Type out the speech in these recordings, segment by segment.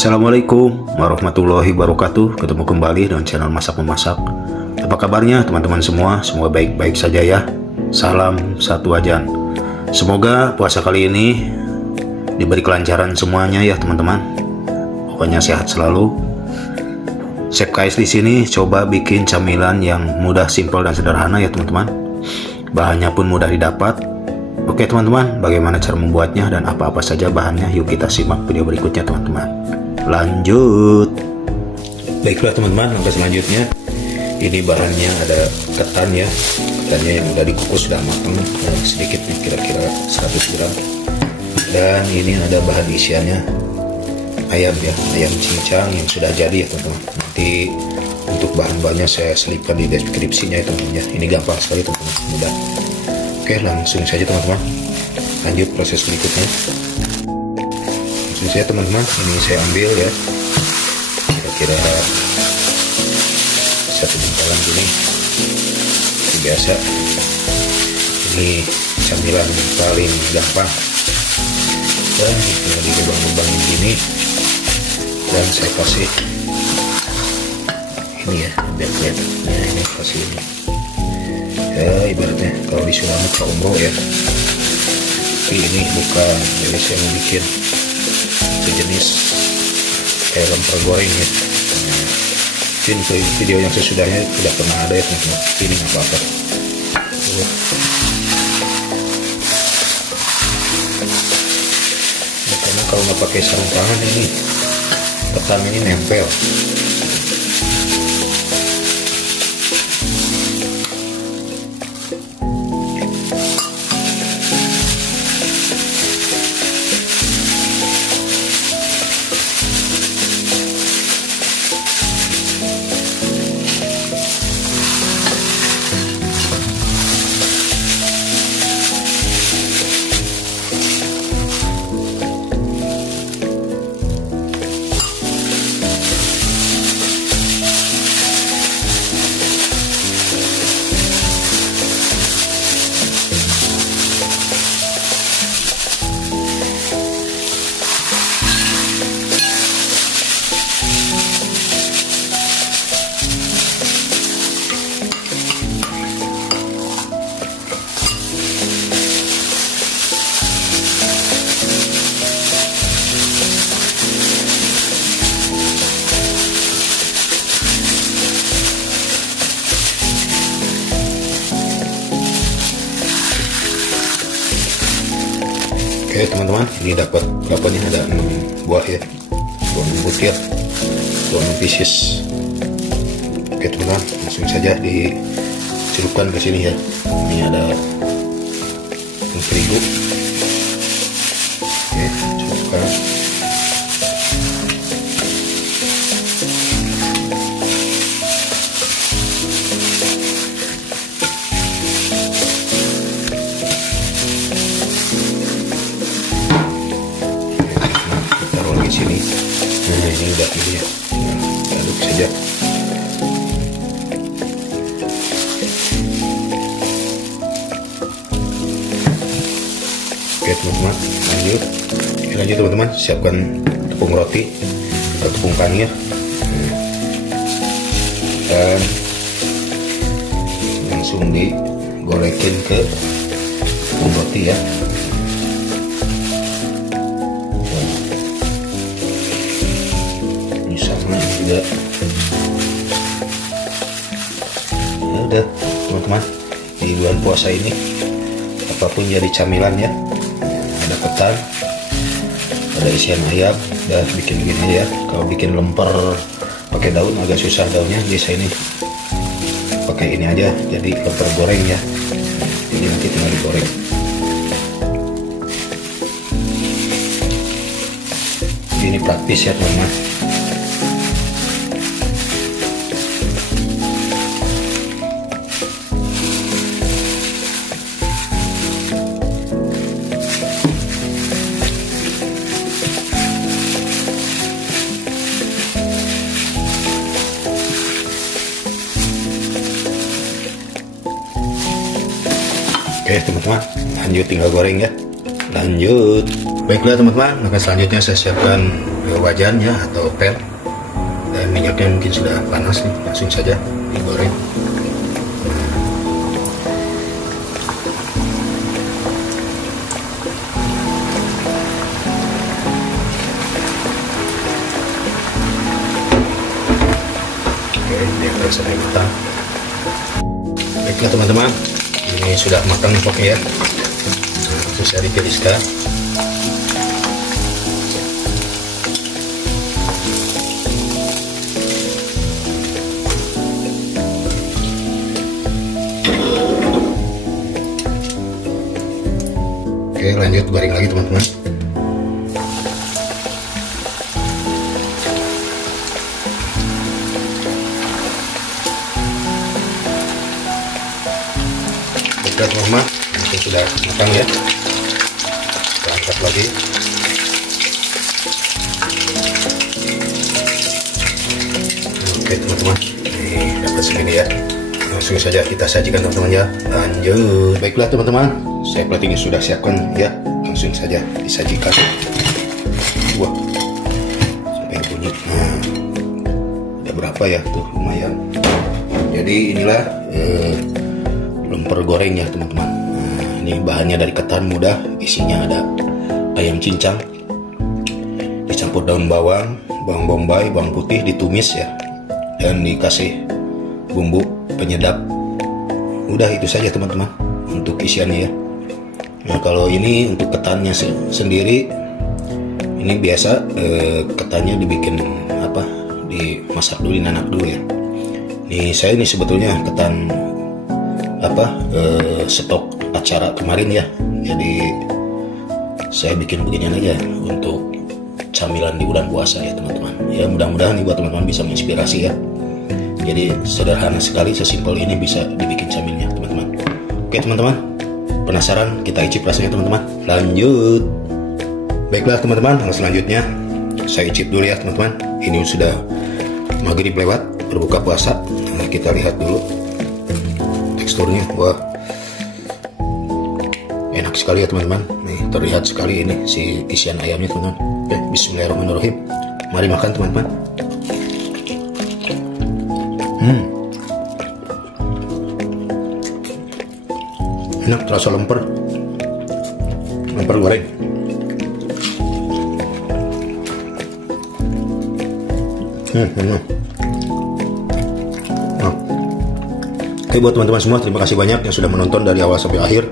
Assalamualaikum warahmatullahi wabarakatuh. Ketemu kembali dengan channel Masak Memasak. Apa kabarnya teman-teman semua? Semoga baik-baik saja ya. Salam satu wajan. Semoga puasa kali ini diberi kelancaran semuanya ya teman-teman. Pokoknya sehat selalu. Chef Kais di sini coba bikin camilan yang mudah, simpel dan sederhana ya teman-teman. Bahannya pun mudah didapat. Oke teman-teman, bagaimana cara membuatnya dan apa-apa saja bahannya? Yuk kita simak video berikutnya teman-teman. Lanjut. Baiklah teman-teman, langkah selanjutnya ini bahannya ada ketan ya. Ketannya yang udah dikukus, sudah matang, sedikit nih, kira-kira 100 gram. Dan ini ada bahan isiannya ayam ya, ayam cincang yang sudah jadi ya teman-teman. Nanti untuk bahan-bahannya saya selipkan di deskripsinya ya teman-teman ya. Ini gampang sekali teman-teman, mudah. Oke, langsung saja teman-teman, lanjut proses berikutnya. Langsung saja teman-teman, ini saya ambil ya, kira-kira satu jengkalan gini. Ini biasa, ini camilan yang paling gampang. Dan tinggal dilubang-lubangin gini, dan saya kasih ini ya, biar kelihatan. Nah, ini kasih ini ya, ibaratnya kalau di Sulamu ke umroh ya, tapi ini bukan. Jadi saya mau bikin sejenis kayak lemper goreng ya. Mungkin video yang sesudahnya sudah pernah ada ya teman-teman, ini nggak apa-apa. Nah, karena kalau nggak pakai sarung tangan ini ketan ini nempel. Oke teman-teman, ini dapat berapanya, ada 6 buah ya, 6 butir, 6 pieces. Oke teman-teman, langsung saja dicelupkan ke sini ya. Ini ada terigu. Oke, celupkan. Sini, nah ini udah ini ya, aduk saja. Oke teman-teman, lanjut teman-teman, siapkan tepung roti atau tepung panir, dan langsung digorekin ke tepung roti ya. Ya udah teman-teman, di bulan puasa ini apapun jadi camilan ya, ada ketan, ada isian ayam, dan bikin gini ya. Kalau bikin lemper pakai daun agak susah daunnya, biasa ini pakai ini aja, jadi lemper goreng ya. Ini nanti tinggal digoreng. Ini praktis ya teman-teman. Oke teman-teman, lanjut tinggal goreng ya. Lanjut. Baiklah teman-teman, maka selanjutnya saya siapkan wajan ya atau pel, dan minyaknya mungkin sudah panas nih, langsung saja digoreng. Oke, dia sampai matang. Baiklah teman-teman, ini sudah matang pokoknya ya. Langsung saya ditiriskan. Oke, lanjut goreng lagi teman-teman. Baiklah teman-teman, ini sudah matang ya. Kita angkat lagi. Oke teman-teman, ini dapat segini ya. Langsung saja kita sajikan teman-teman ya. Lanjut. Baiklah teman-teman, saya platingnya sudah siapkan ya. Langsung saja disajikan. Wah, sampai bunyi. Nah, ada berapa ya tuh, lumayan. Jadi inilah lemper goreng ya teman-teman. Nah, ini bahannya dari ketan mudah, isinya ada ayam cincang, dicampur daun bawang, bawang bombay, bawang putih, ditumis ya, dan dikasih bumbu penyedap. Udah itu saja teman-teman untuk isiannya ya. Nah kalau ini untuk ketannya sendiri, ini biasa ketannya dibikin apa, dimasak dulu, dinanak dulu ya. Nih saya ini sebetulnya ketan apa, stok acara kemarin ya. Jadi saya bikin beginian aja untuk camilan di bulan puasa ya teman-teman. Ya mudah-mudahan nih buat teman-teman bisa menginspirasi ya. Jadi sederhana sekali, sesimpel ini bisa dibikin camilannya teman-teman. Oke teman-teman, penasaran? Kita icip rasanya teman-teman. Lanjut. Baiklah teman-teman, selanjutnya saya icip dulu ya teman-teman. Ini sudah maghrib lewat, berbuka puasa. Nah, kita lihat dulu teksturnya. Wah, enak sekali ya teman-teman. Nih terlihat sekali ini si isian ayamnya teman-teman. Oke, bismillahirrahmanirrahim. Mari makan teman-teman. Enak, terasa lemper goreng. Nah. Oke buat teman-teman semua, terima kasih banyak yang sudah menonton dari awal sampai akhir.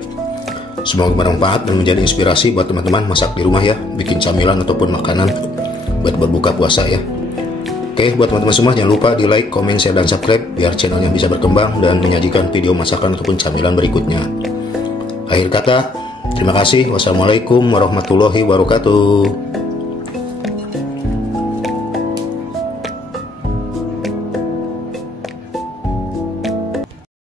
Semoga bermanfaat dan menjadi inspirasi buat teman-teman masak di rumah ya, bikin camilan ataupun makanan buat berbuka puasa ya. Oke, buat teman-teman semua jangan lupa di like, komen, share, dan subscribe biar channelnya bisa berkembang dan menyajikan video masakan ataupun camilan berikutnya. Akhir kata, terima kasih. Wassalamualaikum warahmatullahi wabarakatuh.